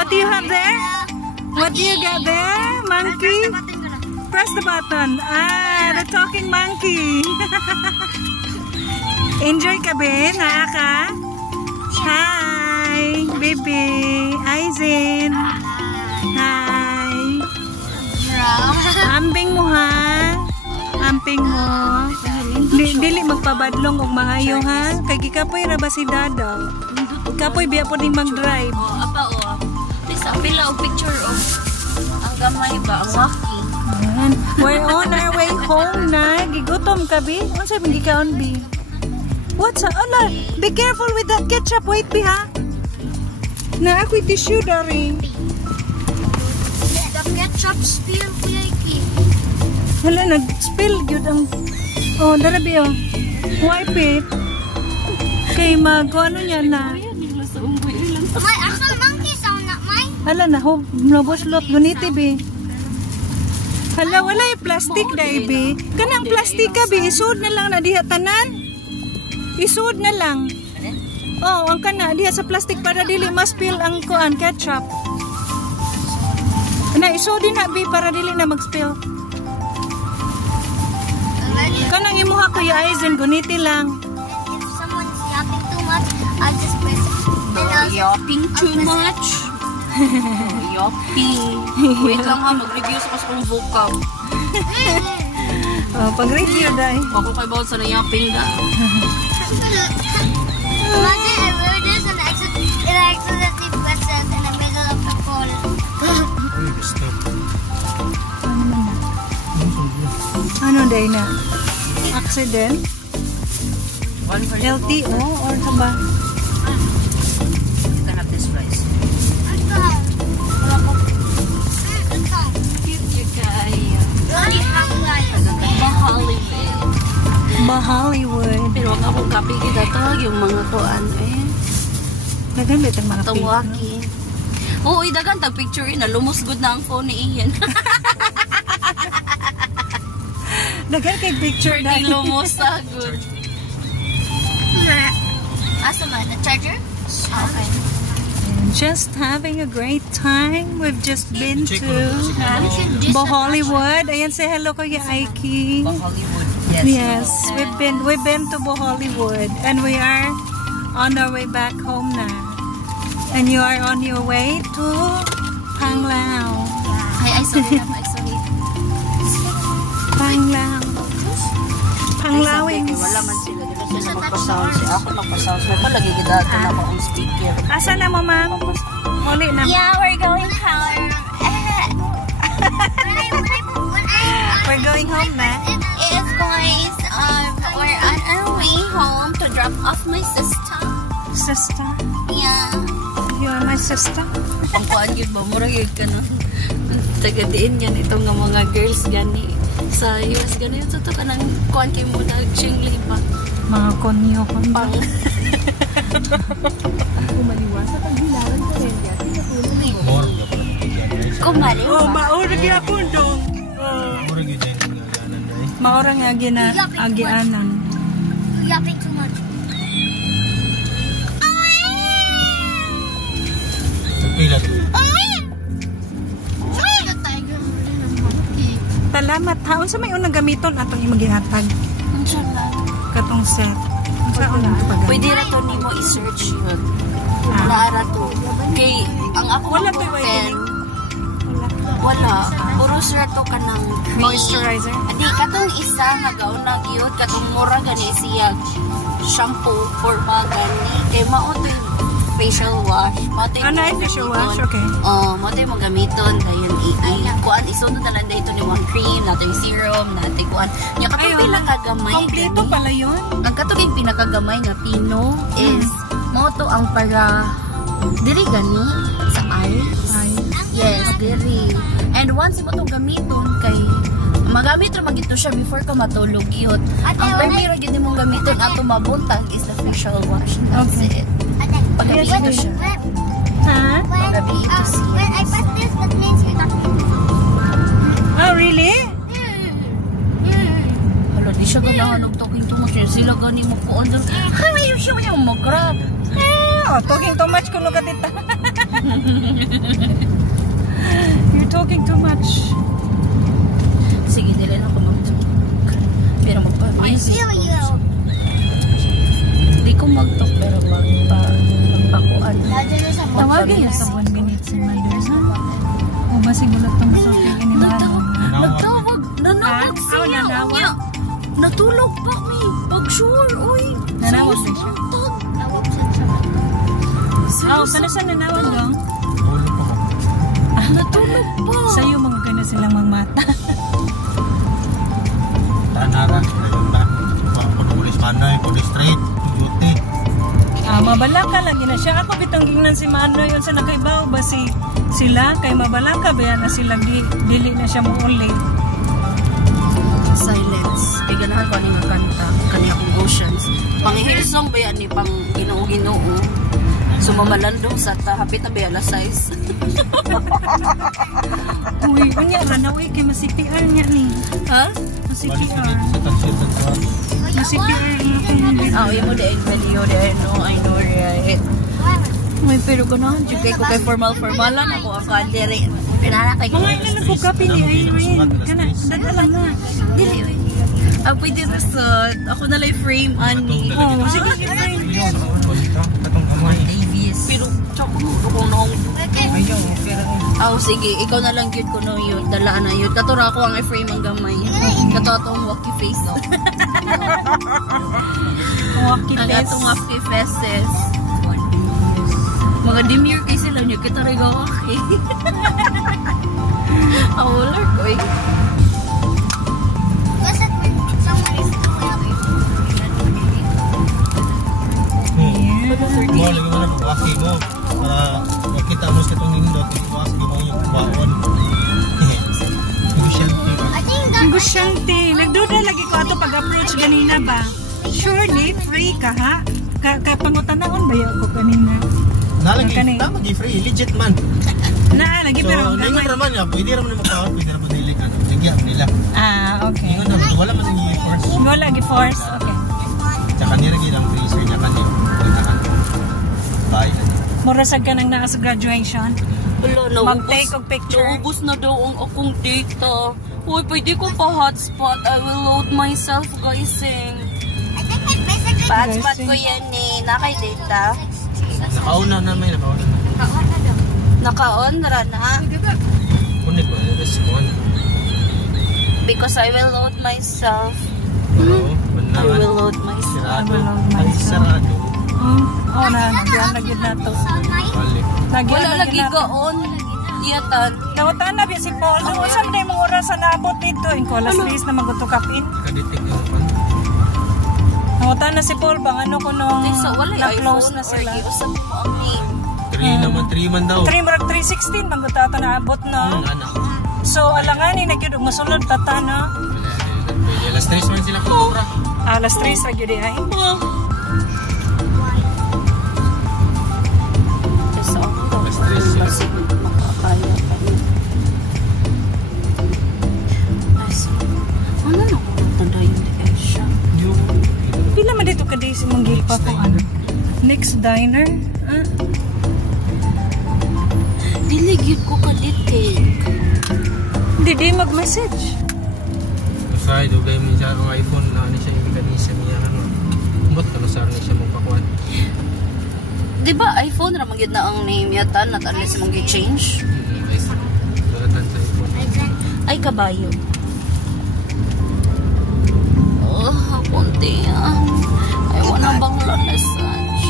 What do you have there? What do you got there? Monkey? Press the button. Ah, the talking monkey. Enjoy ka, Ben? Naka? Hi, baby. Aizen. Hi. Amping mo, ha? Amping mo. Dili magpabadlong og maayo, ha? Kay gikapoy ra ba si Dada? Kapoy biya po ni mag-drive. Apa o? Lisa, pila o picture o? Ang gamay ba? Ang waki. We're on our way home na. Gigutom ka, Bi? Ano sa'yo mong gikaon, Bi? What's up? Ala, be careful with that ketchup. Wait, Bi, ha? Na ako'y tissue, dari. The ketchup spill, Kuyaiki. Hala, nag-spill yun ang... Oh, darabi, oh. Wipe it. Kay ano niya na. May actual monkey sound na, May. Hala na, nabuslot. Guniti, Bi. Hala, wala yung plastic na, Bi. Kanang plastic ka, Bi. Isud na lang na diha tanan. Isud na lang. Oh, ang kana diha sa plastic para dili ma-spill ang kuan ketchup. Na isud din na, Bi, para dili na mag-spill. Kanang imuha ko yung Aizen, guniti lang. If someone's yapping too much, I'll just press it. Yapping too much? Yapping. Wait lang ha, mag-review sa kong vocab. Oh, pag-review dahil. Ako kay bawal sa na-yapping da. Imagine if we were just an accidentally press it in the middle of the call. Ano dahil na? Accident? LTO or saba? You can have this rice. Hollywood. Pero wag akong kapi kita tawag yung mga kuan eh. Nagambit ang mga tawaki. Oo, idagan tag picture na lumusgod na ang phone ni Ian. Dagan kay picture na lumusagod. Asa man na charger? Okay. Just having a great time. We've just been to Hollywood. Ayan, say hello ko kay Aiki. Hollywood. Yes, we've been to Hollywood and we are on our way back home now. And you are on your way to Panglao. I saw it. Panglao. Panglawin. Wala man sila dito sila magpasound. Ako magpasound. May palagi kita ito na ako ang speaker. Asa na mo, ma'am? Huli na. Yeah, we're going home. We're going home na. Yes, guys. We're on our way home to drop off my sister. Sister? Yeah. You are my sister? Pangkuan yun ba? Murag yun ka na. Tagadiin yan itong mga girls gani. Sa US gani. Ito ka ng kuan kayo mo na chingli pa. Mga konyo. Pang. Kumaliwasa pag hilaran ko rin yan. Kumali. Oh, maurag yung pundong. Maurang nga gina-agianan. Yapping too much. Pilat. Salamat ha. Unsa may unang gamiton atong imagihatag? Katong set. Unsa unang pag? Pwede ra to nimo i-search yun. Naara to. Kay ang ako Wala to pen. Wala. Puro sira to ka ng Moisturizer? Adi, katong isa nga gaunag yun. Katong mura gani siya shampoo for mga gani. Kay mao to yung facial wash. Ano ay facial wash? Okay. Mao to yung mga gamiton. Dayon kuan isunod na lang dito ni one cream, nato yung serum, nato yung kuan. Yung katong pinakagamay. Kompleto pala yun? Ang katong yung pinakagamay nga pino is mao to ang para diri gani sa eyes. Yes, diri. And once mo itong gamiton kay magamit ra magito siya before ka matulog yun. Ang primero yun mong gamiton ato mabuntag is the facial wash. That's it. Pagabi ito siya. Ha? Pagabi ito siya. When I press this, that means you're talking. Oh, really? Hala, di siya ganahan og talking too much. Sila gani mo po. Ay, siya mo yung mag-grab. Oh, talking too much kuno ka tita. You're talking too much. Sige, dili na ako mag-talk. Pero magpa-busy ko. Hindi ko mag-talk pero magpakuan. Tawagin niya sa buwan ganit si Mother, ha? O ba sigulot tong sote ni Mother? Nanawag siya. Unya. Natulog pa mi. Pag sure, oy. Nanawag siya. Oh, kana sa nanawag dong? Tulog pa ba? Natulog pa. Sa'yo mga kana silang magmata. Tanaran. Pulis Manoy, pulis straight. Duty. Mabalaka lagi na siya. Ako bitang gingnan si Manoy yun sa nakaibaw ba sila kay mabalaka ba yan na sila dili na siya muuli. Silence. Kay ganahan ko nga kanta. Kanya kong Oceans. Pangihilsong ba yan ni pang ginoo-ginoo. Sumamalandong sa hapit na ba yan 6. Uy, unya ranaw kay masipiar niya ni. Ha? Balik Masipiar. dito sa tansiyon sa Masipiar na Yung mo dahil value dahil no, I know right. May pero ganahan. Kay ko kay formal-formalan ako ang kadiri. Pinanakay ko. mga ilan ko kapi ni Irene. Kana, dadalang na. Dili. Pwede resort. Ako na lang frame, ani. Oh, sige, Irene. Katong kamay. Pero, tsaka ko nung. Ayaw, pero Sige. Ikaw na lang yun ko nung yun. Dalaan na yun. Katura ko ang i-frame ang gamay. Kato atong wacky face. Walkie Ang face. atong wacky faces. Mga demure kay sila nyo. Kita rin gawaki. Awular ko eh. mo lagi mo na waki mo para makita mo sa itong nindot waki mo yung baon. Gusyante. Nagduda lagi ko ato pag-approach ganina ba? Surely, free ka ha? Kapangutanaon ba yan ko kanina? Nalagi free, legit man. Lagi pero So, ningon raman ya, pwede raman na makawat, pwede raman nila ka. Nagyan nila. okay. Ningon naman, wala man yung force. Go lagi force. Okay. Tsaka nila gilang freezer niya kanil. Bye. Murasag ka nang naa sa graduation. Wala, Mag-take og picture. Naubos na daw ang akong data. Uy, pwede ko pa hotspot. I will load myself, guysing. Pa-hotspot ko yan eh. Nakay data. Nakauna na may nakauna. Naka-on ra na. Kunik mo, respond. Because I will load myself. Oo, I will load myself. Sarado. I will load Ay, myself. sarado. Nagyan lagi na to. Balik. Wala lagi ka-on. Iyatan. Nautan na biya si Paul. Doon saan na yung mga oras na naabot dito? Yung kolas days na magutukapin. Kaditik yung pan. Nautan na si Paul. Bang ano ko nung Sa wala na-close iPhone na or sila. giusap mo ang name. 3 naman, 3 man daw. 316 bang gutata na abot no? Anak. So alanganin na gyud masulod tata no? Pwede, alas 3 man sila kumura. Alas 3 ra gyud ay. Just ako daw. Mas stress sila. Kasi makakaya pa rin. Ano na ako tanda yung siya? Yung. Pila man dito ka days mong gipa ko ano? Next diner? Diligid ko ka detake. Di mag-message. Masay, dugay mo siya ang iPhone na ano siya yung kanisa niya. Ano? Ba't ka nasara na siya magpakuan? Diba iPhone ramang yun na ang name yata not unless mong i-change? Dalatan sa iPhone. Ay kabayo. Oh, konti yan. Ay wanang bangla na such.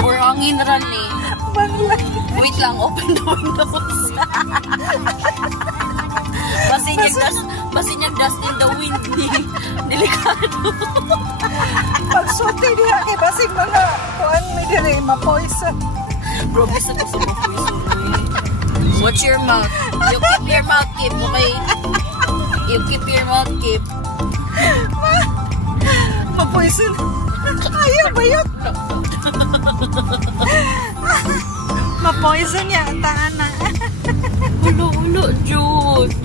Or hangin ran eh. Bangla. Wait lang, open the windows. Basinyag dust in the wind ni. Delikado. Pagsulti diha kay basig mga kuan mi diri ma-poison. Bro, bisa ko sa mapuso. Watch your mouth. You keep your mouth keep, okay? You keep your mouth keep. Ma-poison. Ayaw ba yun? Ma-poison niya ang taana. Ulo, Jude.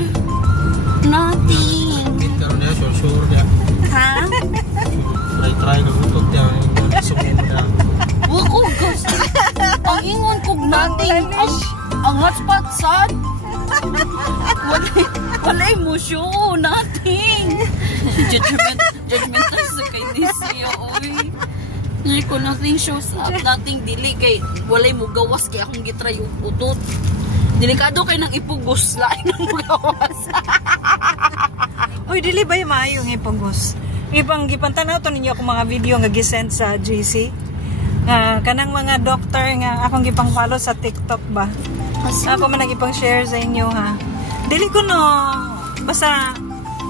Nothing. Kit karon niya, sure niya. Ha? Try na utot niya. Sumunda. Wako, gusto. Ang ingon kog Nothing. Ang hotspot, son. Wala emosyon. Nothing. Judgmental sa kay Nisio. Oy. Hindi ko nothing shows up. Nothing dili kay walay mo gawas kay akong gitry utot. Delikado kay nang ipugos lain ang gawas. Uy, dili ba yung maayong ipagos? Ibang gipantanaw to ninyo akong mga video nga gisend sa GC. Kanang mga doctor nga akong gipang follow sa TikTok ba? Ako man nagipang share sa inyo ha. Dili ko no basta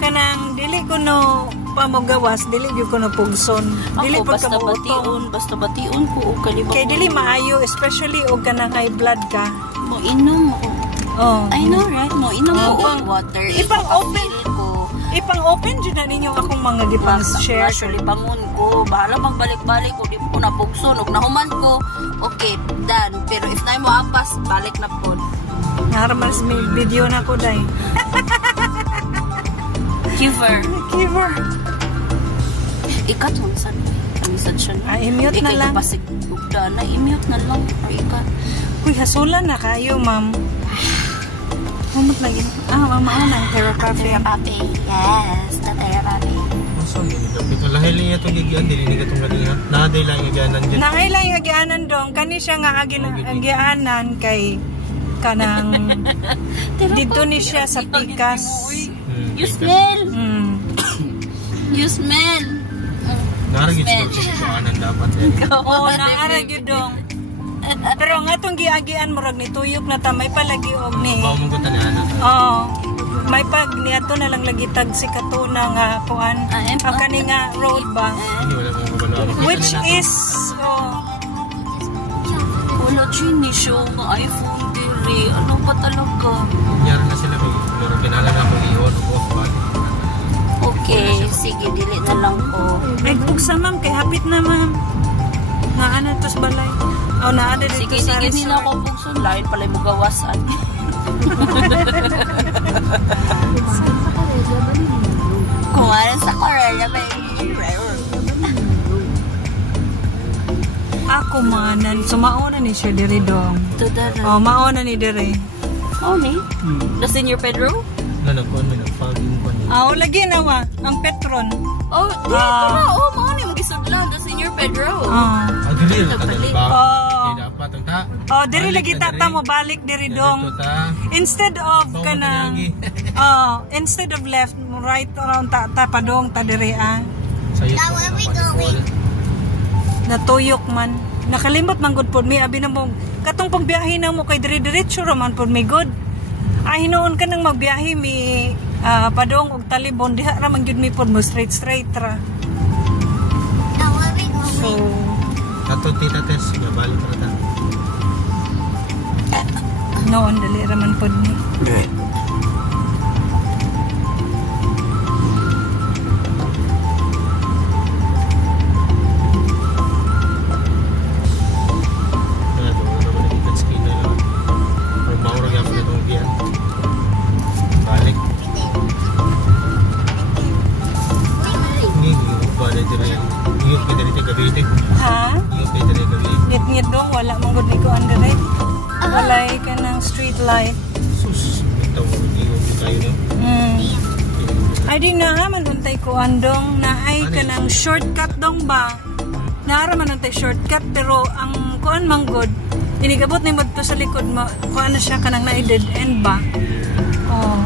kanang dili ko no pamogawas, dili gyud ko no pugson. Dili Ako, pud ka basta bation ko o kalibang. kay dili maayo especially og kanang high blood ka. Mo inom ako. Oh. I know, right? Mo inom ko Oo. water. Ipang-open. Ipang-feel ko. Ipang-open dyan na ninyo akong mga gipang share. Actually, bangon ko. Bahala magbalik-balik ko. Di mo ko napugson. Huwag nahuman ko. Okay, done. Pero if na mo ampas, balik na po. Naramas may video na ko day. Kiver. Giver. Ikat mo saan? Kamisan siya. I-mute na lang. Ikay kapasig na. I-mute na lang. Or ikat. Uy, hasulan na kayo, ma'am. Humot lagi. Mauna ang therapy. Therapy. Yes, the therapy. Masa yun, kapit. Lahil niya itong gigian, dili ni katong galinga. Naday lang yung gigianan dyan. Nangay lang yung agianan dong. Kani siya nga agianan kay kanang dito ni siya sa pikas. You smell. You Hmm. smell. Naragit siya itong gigianan dapat. Oo, naarag yun dong. Pero nga itong giagian murag ni tuyok na tamay palagi og ni. Bawa mong gutan na anak. Oo. May pag niato na lang lagi tag si katuna nga kuan. Ang kani nga road ba? Hindi wala mong kabalo. Which is Wala chini siya nga iPhone diri. Ano ba talaga? Nyara na sila may loro kinala na akong i-on off ba? Okay, sige, dili na lang ko. ay buksa ma'am kay hapit na ma'am. Nga ano tos balay. Oh, naada dito Sige, sa sige nila ko pugson. Lain pala mo gawasan. Kumaran sa Korea, baby. Ako manan, so mauna ni siya diri dong. Tudara. Oh, mauna ni diri. Oh, ni? The Senior Pedro? Nalagpuan mo ng fogging pa niya. Ah, lagi nawa ang Petron. Oh, dito na. Oh, mga ni magisudlan. The Senior Pedro. Ah. Dili na kadali ba? Oh. Hindi dapat ang ta. Oh, diri lagi tata mo balik diri dong. Instead of kana instead of left, right around tata pa dong ta diri ah. Sayo. Now where we going? Natuyok man. Nakalimot man gud pod mi abi na mo katong pagbiyahe na mo kay diri diretso ra man pod mi good. Ay hinoon ka nang magbiyahe mi padong og Talibon diha ra man gyud mi pod mo straight ra. Now where we going? So Ato tita Tess, balik ra ta. noon dali ra man pod mi. Balik. Iyok ka dali Cavite. Ha? Iyok ka dali Cavite. Ngit dong wala man gud ni ko andre. Walay ka ng street light. Sus, bitaw mo iyok kayo no. Ay di na man untay ko andong na ay ka ng shortcut dong ba? Naara man untay shortcut pero ang kuan manggod inigabot ni mo to sa likod mo kuan na siya kanang na dead end ba? Oh,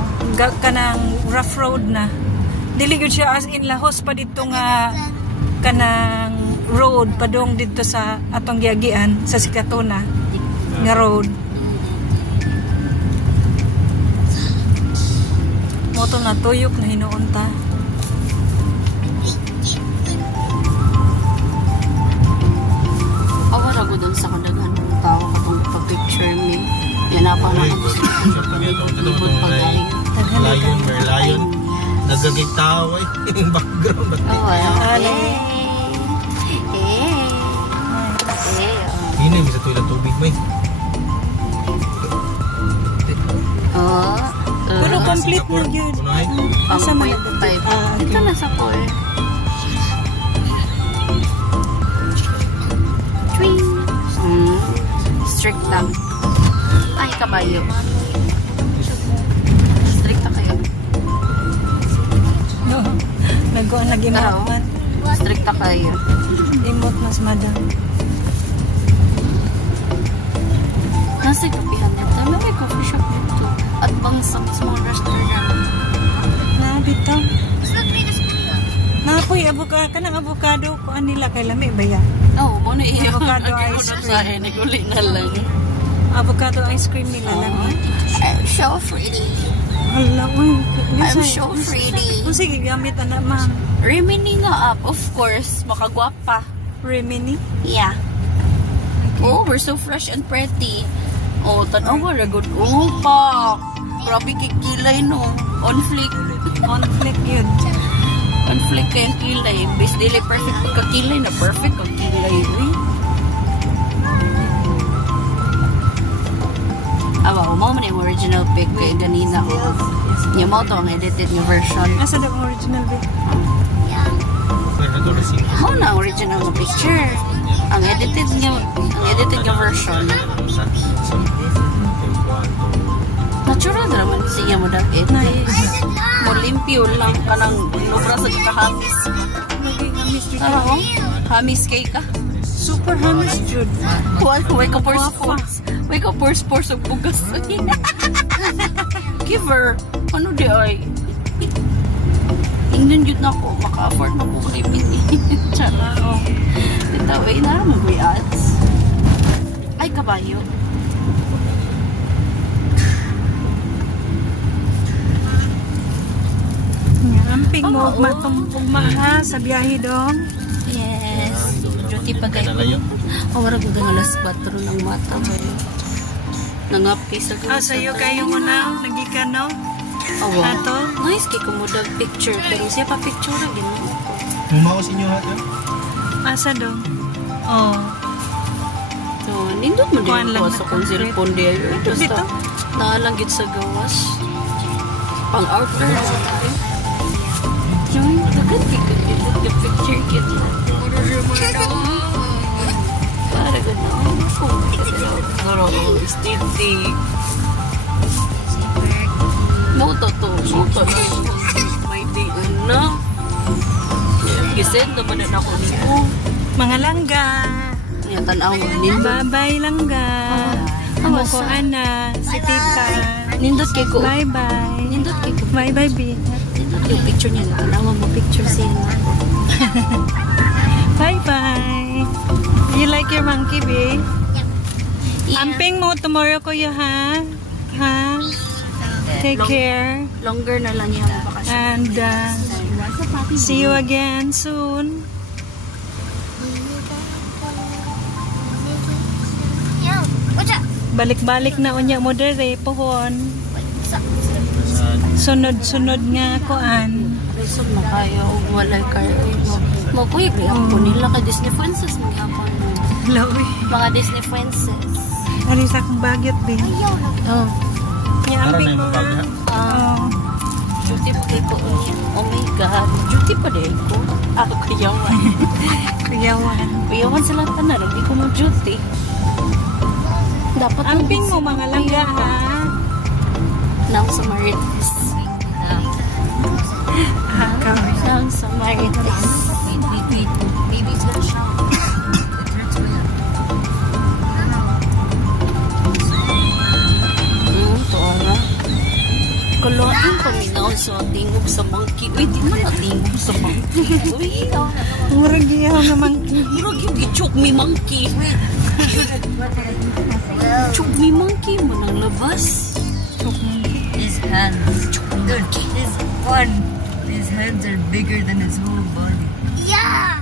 kanang rough road na. Dili gyud siya as in lahos pa dito nga kanang road padong dito sa atong giagian sa Sikatuna nga road. Moto na tuyok na hinuon ta. Awara ko dun sa kadagan. Tawa ka tong pag-picture me. Yan na pa Ay, lang. siya pa ito lion, may lion. Nagagig tao ay yung background. Oh, well. Hey. Hindi, bisa tulang tubig may. Oh. Pero complete na yun. Kunay. Asa man Ang nagdadit? 0.5. Okay. Ito na sa 4. Strict lang. Ay, kabayo. Strict na kayo. No. Nag-on nag-imot man. Strict na kayo. Imot mas madam. Nasa kapihan nito. May coffee shop dito. At bang sa mismong restaurant. Na dito. Mas nag-Venus ko yun. Napoy avocado kanang avocado ko anila kay lami ba ya? Oo, mo na iyo. Avocado ice cream. Naguli na lang. Avocado ice cream nila lami. I'm so pretty. Hala, uy. I'm so pretty. Kung sige, gamit na ma'am. Remini nga up, of course. Makagwapa. Remini? Yeah. Oh, we're so fresh and pretty. Oh, tanaw ka, ragod. Oh, pa. Grabe kikilay, no. On flick. On flick yun. On flick kayang kilay. Base dili perfect pagkakilay na perfect kagkilay. Awa, mo man yung original pic kay ganina. Yung mo to ang edited na version. Asa daw ang original ba? Mo na ang original na picture. Ang edited nga version. Natural na naman siya mo dapit. Mo limpyo lang kanang nubra sa kahamis. Hamis dito. Tara oh. Hamis kay ka. Super hamis jud. Way ka pors. Way ka pors og bugas. Give her. Ano di ay? Ingnan yun na ako. Maka-afford na ko kay Pini. Tsara. Oh. Titaway na. Mag-way ads. Ay, kabayo. Amping mo ugma ha sa biyahe dong. Yes. Duty pa kayo. Wala ko gang alas 4 ng mata ba yun. Nangapi sa gawa. Sa'yo kayo muna. Nagikan no? Awa. Ato? Nice kay kumudag picture. Pero siya pa picture na gano'n. Mumao sa inyo hati? Asa dong? Oh. So, nindot mo Kuhaan din lang ko sa na kung cellphone din. Ito dito. Naalanggit sa gawas. Pang outer. Yung dagat the picture kit. Para gano'n. Garo, stiti. Moto to. Moto na. May day na. Gisend naman na ako nito. Mga langga. Nga tanaw mo. Bye-bye langga. Amo ko ana. Si tita. Nindot kay ko. Bye-bye. Nindot kay ko. Bye-bye, B. Nindot yung picture niya. Tanaw mo picture siya. Bye-bye. You like your monkey, B? Yeah. Amping mo tomorrow ko ya, ha? Ha? Take care. Longer na lang yung bakasyon. And see you again soon. Yo, what's up? Balik-balik na unya mo dere, pohon. Sunod-sunod nga kuan. Reason mo kayo. Walay kayo. Makuya kaya po nila ka Disney Princess. Lawi. Mga Disney Princess. Ari sa kong bagyot, B. Oh. Yung amping mo, ha? Oh. Duty pa kayo po. Oh my God. Duty pa din ko. Ako kayawan. Kayawan. Kayawan sa lahat na. Hindi ko mo duty. Dapat Amping mo mga langga, ha? Nang sa Marites. Nang sa Marites. Baby's gonna shout. Kaloan paminaw sa tingog sa monkey. Uy, di man na tingog sa monkey. Uy, Murag giyaw nga monkey. murag yung gichok me monkey. Chok me monkey mo nang labas. His hands. Dude, his one. His hands are bigger than his whole body. Yeah!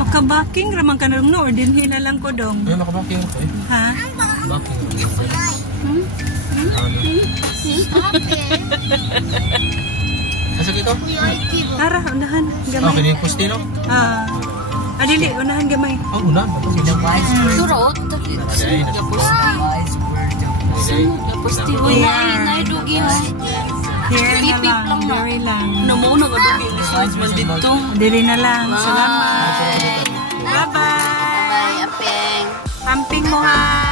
Makabaking ramang ka na no, or din hila lang ko dong. Ay, makabaking ako eh. Ha? Baking. Stop it. Asa kita? We are people. Tara, unahan. Okay, Gamay. yung pustino? Adili, unahan gamay. Oh, una. The wise word. Surot. Gapusti. Wise word. Gapusti. Uy, naidugi ha. Here na Pipip lang, lang na. very lang. Namo na gadugi. Giswas man dito. Dili na lang. Salamat. Bye. Bye-bye. Bye, Apeng. Amping mo ha.